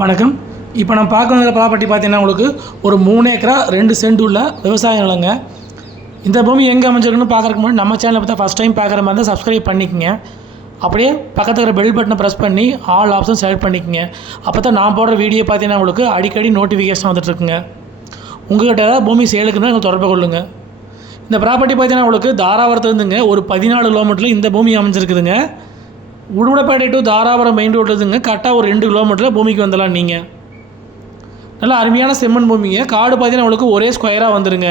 வணக்கம். இப்போ நம்ம பார்க்க வந்த ப்ராப்பர்ட்டி பார்த்தீங்கன்னா உங்களுக்கு ஒரு 3 ஏக்கரா 2 சென்ட் உள்ள விவசாய நிலங்க. இந்த பூமி எங்கே அமைஞ்சிருக்குன்னு பார்க்குறதுக்கு முன்னாடி நம்ம சேனலை பார்த்தா ஃபஸ்ட் டைம் பார்க்குற மாதிரி இருந்தால் சப்ஸ்கிரைப் பண்ணிக்கங்க. அப்படியே பக்கத்தில் இருக்கிற பெல் பட்டனை ப்ரெஸ் பண்ணி ஆல் ஆப்ஷன் செலக்ட் பண்ணிக்கங்க. அப்போ தான் நான் போடுற வீடியோ பார்த்தீங்கன்னா உங்களுக்கு அடிக்கடி நோட்டிஃபிகேஷன் வந்துட்டுருக்குங்க. உங்கள்கிட்ட ஏதாவது பூமி சேலுக்குன்னா எங்களுக்கு தொடர்பு கொள்ளுங்க. இந்த ப்ராப்பர்ட்டி பார்த்தீங்கன்னா உங்களுக்கு தாராபுரத்துலேருந்துங்க ஒரு 14 கிலோமீட்டரில் இந்த பூமி அமைஞ்சிருக்குதுங்க. உடுமலைப்பேட்டை டு தாராபுரம் மெயின் ரோட்லேருந்துங்க கரெக்டாக ஒரு 2 கிலோமீட்டரில் பூமிக்கு வந்துடலாம். நீங்கள் நல்லா அருமையான செம்மண் பூமிங்க. காடு பார்த்தீங்கன்னா உங்களுக்கு ஒரே ஸ்கொயராக வந்துடுங்க.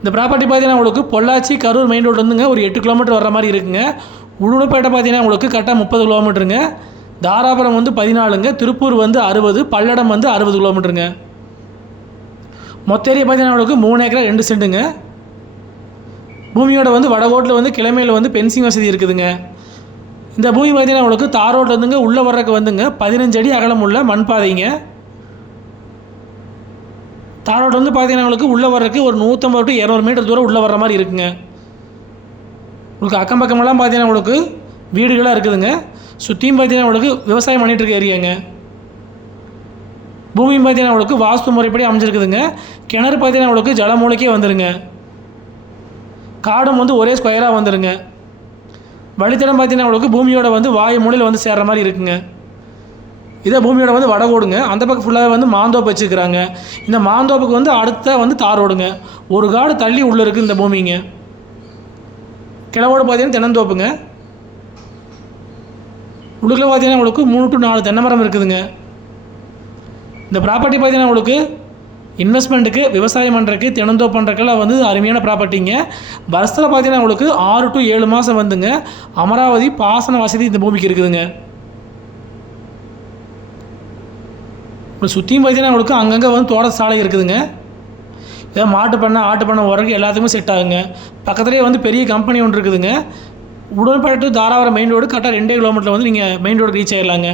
இந்த ப்ராப்பர்ட்டி பார்த்தீங்கன்னா உங்களுக்கு பொள்ளாச்சி கரூர் மெயின் ரோட்லேருந்துங்க ஒரு 8 கிலோமீட்டர் வர மாதிரி இருக்குங்க. உடுமலைப்பேட்டை பார்த்தீங்கன்னா உங்களுக்கு கரெக்டாக 30 கிலோமீட்டருங்க. தாராபுரம் வந்து 14ங்க. திருப்பூர் வந்து 60, பல்லடம் வந்து 60 கிலோமீட்டருங்க. மொத்த ஏரியா பார்த்தீங்கன்னா உங்களுக்கு 3 ஏக்கரா 2 சென்ட்டுங்க. பூமியோட வந்து வடகோட்டில் வந்து கிழமையில் வந்து பென்சிங் வசதி இருக்குதுங்க. இந்த பூமி பார்த்தீங்கன்னா உங்களுக்கு தார் ரோட்டில் இருந்துங்க உள்ளே வர்றதுக்கு வந்துங்க 15 அடி அகலம் உள்ள மண் பாதைங்க. தார் ரோட்டில் வந்து பார்த்தீங்கன்னா உங்களுக்கு உள்ளே வர்றதுக்கு ஒரு 150 to 200 மீட்டர் தூரம் உள்ளே வர்ற மாதிரி இருக்குங்க. உங்களுக்கு அக்கம் பக்கமெல்லாம் பார்த்தீங்கன்னா உங்களுக்கு வீடுகளாக இருக்குதுங்க. சுற்றியும் பார்த்தீங்கன்னா உங்களுக்கு விவசாயம் பண்ணிகிட்டு இருக்க ஏரியாங்க. பூமியும் பார்த்தீங்கன்னா உங்களுக்கு வாஸ்து முறைப்படி அமைஞ்சிருக்குதுங்க. கிணறு பார்த்தீங்கன்னா உங்களுக்கு ஜலமூலைக்கே வந்துடுங்க. காடும் வந்து ஒரே ஸ்கொயராக வந்துடுங்க. வழித்தடம் பார்த்தீங்கன்னா உங்களுக்கு பூமியோட வந்து வாயு மூலையில் வந்து சேர்கிற மாதிரி இருக்குங்க. இதே பூமியோட வந்து வடகோடுங்க. அந்த பக்கம் ஃபுல்லாக வந்து மாந்தோப்பு வச்சுருக்குறாங்க. இந்த மாந்தோப்புக்கு வந்து அடுத்த வந்து தார் ரோடுங்க. ஒரு காடு தள்ளி உள்ளே இருக்குது இந்த பூமிங்க. கிழவோடு பார்த்தீங்கன்னா தென்னந்தோப்புங்க. உள்ளுக்குள்ள பார்த்தீங்கன்னா உங்களுக்கு 3 to 4 தென்னை மரம் இருக்குதுங்க. இந்த ப்ராப்பர்ட்டி பார்த்தீங்கன்னா உங்களுக்கு இன்வெஸ்ட்மெண்ட்டுக்கு விவசாயம் பண்ணுறதுக்கு தென்னந்தோப்பு பண்ணுறதுக்கெல்லாம் வந்து அருமையான ப்ராப்பர்ட்டிங்க. வருஷத்தில் பார்த்தீங்கன்னா உங்களுக்கு 6 to 7 மாதம் வந்துங்க அமராவதி பாசன வசதி இந்த பூமிக்கு இருக்குதுங்க. இப்போ சுற்றியும் பார்த்தீங்கன்னா உங்களுக்கு அங்கங்கே வந்து தோட்ட சாலை இருக்குதுங்க. ஏதாவது மாட்டு பண்ணை ஆட்டு பண்ணை உரக்கு எல்லாத்துக்குமே செட் ஆகுங்க. பக்கத்துலேயே வந்து பெரிய கம்பெனி ஒன்று இருக்குதுங்க. உடன்பேட்டை டு தாராபுரம் மெயின் ரோடு கரெக்டாக 2 கிலோமீட்டரில் வந்து நீங்கள் மெயின் ரோடு ரீச் ஆகிடலாங்க.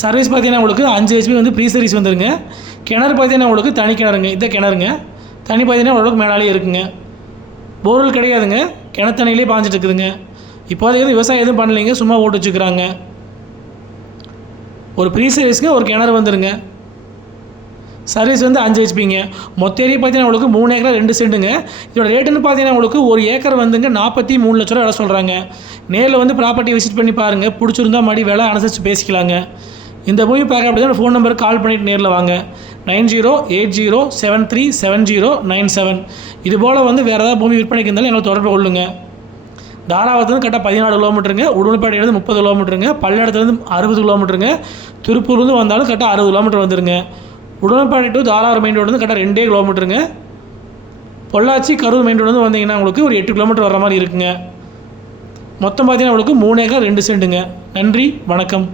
சர்வீஸ் பார்த்தீங்கன்னா உங்களுக்கு 5 HP வந்து ப்ரீ சர்வீஸ் வந்துடுங்க. கிணறு பார்த்தீங்கன்னா உங்களுக்கு தனி கிணறுங்க. இந்த கிணறுங்க தனி பார்த்தீங்கன்னா ஓரளவுக்கு மேலாலே இருக்குங்க. போர்வெல் கிடையாதுங்க. கிணத்தண்ணிலே பாஞ்சிட்டு இருக்குதுங்க. இப்போதைக்கு வந்து விவசாயம் எதுவும் பண்ணலைங்க, சும்மா ஓட்டு வச்சுக்கிறாங்க. ஒரு ப்ரீ சர்வீஸ்ங்க ஒரு கிணறு வந்துடுங்க. சர்வீஸ் வந்து 5 HPங்க. மொத்த ஏரியா பார்த்தீங்கன்னா உங்களுக்கு 3 ஏக்கரா 2 சென்ட்டுங்க. இதோட ரேட்டுன்னு பார்த்தீங்கன்னா உங்களுக்கு ஒரு ஏக்கர் வந்துங்க 43 லட்ச ரூபா விலை சொல்கிறாங்க. நேரில் வந்து ப்ராப்பர்ட்டி விசிட் பண்ணி பாருங்கள். பிடிச்சிருந்தா மறுபடி விலை அனுசரித்து பேசிக்கலாங்க. இந்த பூமி பார்க்க அப்படி தான் ஃபோன் நம்பருக்கு கால் பண்ணிவிட்டு நேரில் வாங்க. 9080737097. இது போல் வந்து வேறு ஏதாவது பூமி விற்பனைக்கு இருந்தாலும் எங்களை தொடர்பு கொள்ளுங்க. தாராபுரத்துலேருந்து கரெக்டாக 14 கிலோமீட்டருங்க. உடுமலைப்பேட்டையிலேருந்து 30 கிலோமீட்டருங்க. பல்லடத்துலேருந்து 60 கிலோமீட்டருங்க. திருப்பூர்லேருந்து வந்தாலும் கரெக்டாக 60 கிலோமீட்டர் வந்துருங்க. Udumalaipettai to Dharapuram main road வந்து கரெக்டாக 2 கிலோமீட்டருங்க. பொள்ளாச்சி கரூர் மெயின் ரோடு வந்து வந்தீங்கன்னா உங்களுக்கு ஒரு 8 கிலோமீட்டர் வர மாதிரி இருக்குங்க. மொத்தம் பார்த்தீங்கன்னா உங்களுக்கு 3 ஏக்கர் 2 சென்ட்டுங்க. நன்றி, வணக்கம்.